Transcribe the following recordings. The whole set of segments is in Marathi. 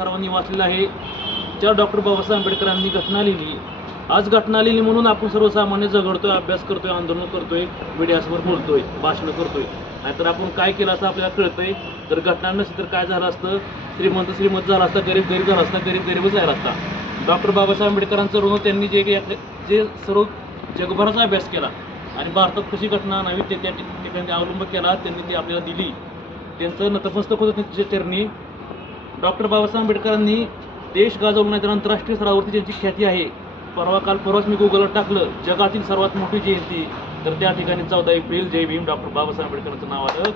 सर्वांनी वाचलेलं आहे. ज्या डॉक्टर बाबासाहेब आंबेडकरांनी घटना लिहिली, आज घटना लिहिली म्हणून आपण सर्वसामान्य झगडतोय, अभ्यास करतोय, आंदोलन करतोय, मीडियासमोर बोलतोय, भाषण करतोय. नाहीतर आपण काय केलं असं आपल्याला कळतंय. जर घटना नसती तर काय झालं असतं? श्रीमंत श्रीमंत झाला असता, गरीब गरीब झाला असता, गरीब गरीबच राहिला असता. डॉक्टर बाबासाहेब आंबेडकरांचं ऋण त्यांनी जे सर्व जगभराचा अभ्यास केला आणि भारतात कशी घटना आणावी ते त्या ठिकाणी अवलंब केला, त्यांनी ती आपल्याला दिली. त्यांचं नतमस्तक होतं त्यांच्या चरणी. डॉक्टर बाबासाहेब आंबेडकरांनी देश गाजवला नाही तर आंतरराष्ट्रीय स्तरावरती ज्यांची ख्याती आहे. परवाच मी गुगलवर टाकलं जगातील सर्वात मोठी जयंती, तर त्या ठिकाणी 14 एप्रिल जय भीम डॉक्टर बाबासाहेब आंबेडकरांचं नाव आलं.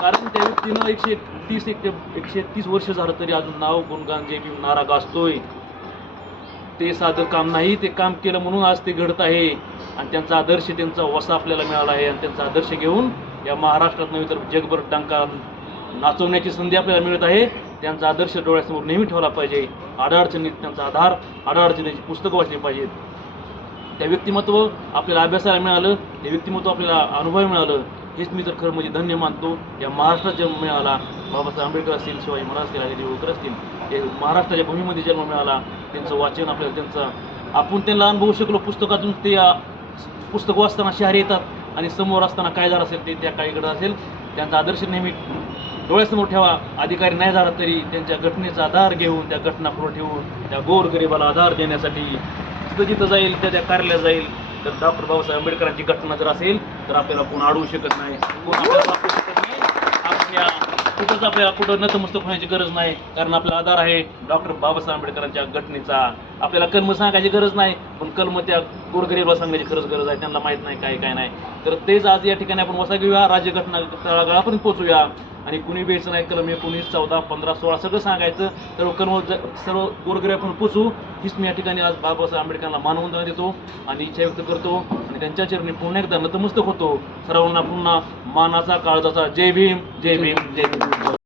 कारण त्या व्यक्तीनं 130 वर्ष झालं तरी अजून नाव गुणगान जय भीम नारा गाजतोय. ते साधं काम नाही, ते काम केलं म्हणून आज ते घडत आहे. आणि त्यांचा आदर्श, त्यांचा वसा आपल्याला मिळाला आहे. आणि त्यांचा आदर्श घेऊन या महाराष्ट्रात नव्हे तर जगभर डंका नाचवण्याची संधी आपल्याला मिळत आहे. त्यांचा आदर्श डोळ्यासमोर नेहमी ठेवला पाहिजे. अडचणीत त्यांचा आधार, अडचणीची पुस्तकं वाचली पाहिजेत. त्या व्यक्तिमत्व आपल्याला अभ्यासाला मिळालं, ते व्यक्तिमत्व आपल्याला अनुभव मिळालं, हेच मी तर खरं म्हणजे धन्य मानतो. या महाराष्ट्रात जन्म मिळाला, बाबासाहेब आंबेडकर असतील, शिवाजी महाराज असतील, आदिवासी होळकर असतील, हे महाराष्ट्राच्या भूमीमध्ये जन्म मिळाला. त्यांचं वाचन आपल्याला आपण त्यांना अनुभवू शकलो पुस्तकातून. ते पुस्तक वाचताना शहरी येतात आणि समोर असताना काय झालं असेल ते त्या काळी घडत असेल. त्यांचा आदर्श नेहमी डोळ्यासमोर ठेवा. अधिकारी नाही झाला तरी त्यांच्या घटनेचा आधार घेऊन, त्या घटना पुढे ठेवून त्या गोरगरिबाला आधार देण्यासाठी जिथं जाईल त्या कार्यालयात जाईल. तर डॉक्टर बाबासाहेब आंबेडकरांची घटना जर असेल तर आपल्याला कोण अडवू शकत नाही, कोण आपल्याला वापरू शकत नाही. आपल्याला कुठं नतमस्तक होण्याची गरज नाही, कारण आपला आधार आहे डॉक्टर बाबासाहेब आंबेडकरांच्या घटनेचा. आपल्याला कर्म सांगायची गरज नाही, पण कर्म त्या गोरगरिबाला सांगण्याची खरंच गरज आहे. त्यांना माहीत नाही काय नाही. तर तेच आज या ठिकाणी आपण वसा घेऊया, राज्यघटना तळागाळापर्यंत पोहोचूया. आणि कुणी बेचं नाही, कलम 19, 14, 15, 16 सगळं सांगायचं. सर्व गोरगरिबापर्यंत पोचू. हीच मी या ठिकाणी आज बाबासाहेब आंबेडकरांना मानवंदना देतो आणि इच्छा व्यक्त करतो. आणि त्यांच्या चरणी पुन्हा एकदा नतमस्तक होतो. सर्वांना पुन्हा मानाचा काळजाचा जय भीम, जय भीम, जय भीम.